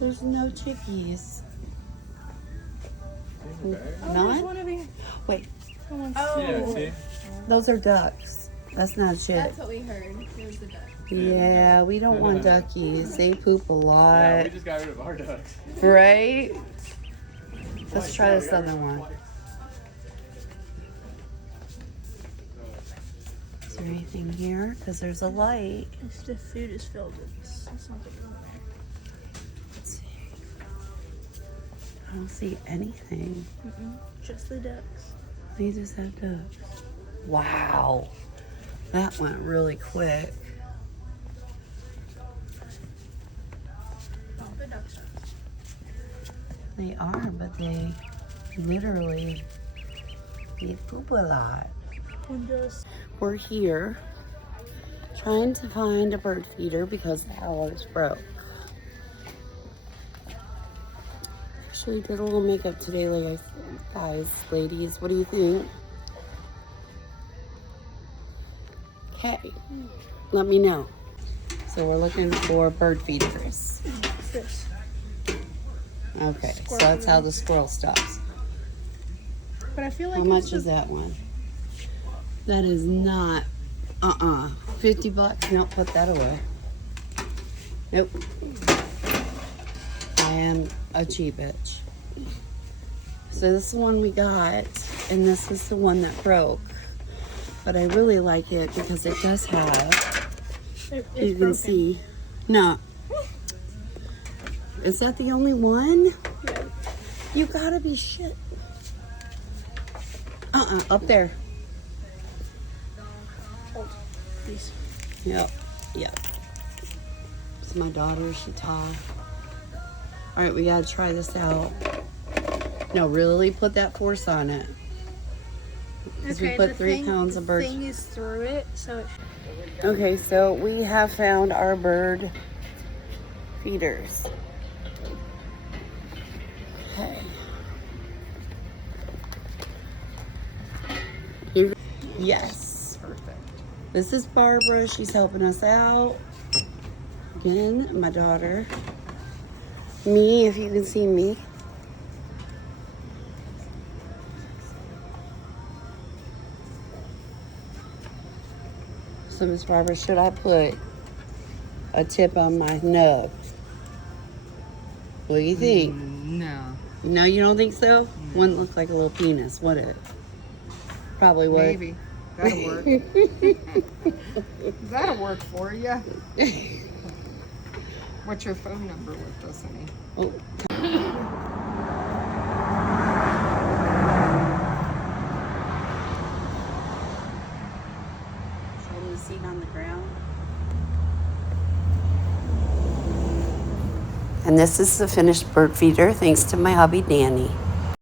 There's no chickies. Okay. Not? One over here. Wait, Yeah, see? those are ducks. That's not a chick. That's what we heard. It was the duck. Yeah, we don't want duckies. They poop a Yeah, lot. we just got rid of our ducks. Right? Let's try this other one. Is there anything here? Because there's a light. If the food is filled with something in there. Let's see. I don't see anything. Just the ducks. They just have ducks. Wow. That went really quick. All the ducks are. They are, but they literally poop a lot. And just We're here trying to find a bird feeder because ours broke. Actually did a little makeup today, guys, ladies. What do you think? Okay, let me know. So we're looking for bird feeders. this. Okay, so that's how the squirrel stops. But I feel like How much is that one? That is not, 50 bucks? Nope, put that away. Nope. I am a cheap bitch. So this is the one we got, and this is the one that broke. But I really like it because it does have, It's you can broken. see, no. Is that the only one? Yeah. You gotta be shit. Up there. Hold. Please. Yep, yep. It's my daughter, she taught. All right, we gotta try this out. No, really put that force on it. Because we put 3 pounds of bird. The thing is through it, so it Okay, so we have found our bird feeders. Okay. Yes. perfect. This is Barbara. She's helping us out. Again, my daughter. Me, if you can see me. So, Miss Barbara, should I put a tip on my nub? What do you think? No. No, you don't think so? Wouldn't look like a little penis, would it? Probably would. Maybe. That'll work. That'll work for you. What's your phone number with us, honey? Oh. Should we seat on the ground? And this is the finished bird feeder, thanks to my hubby, Danny.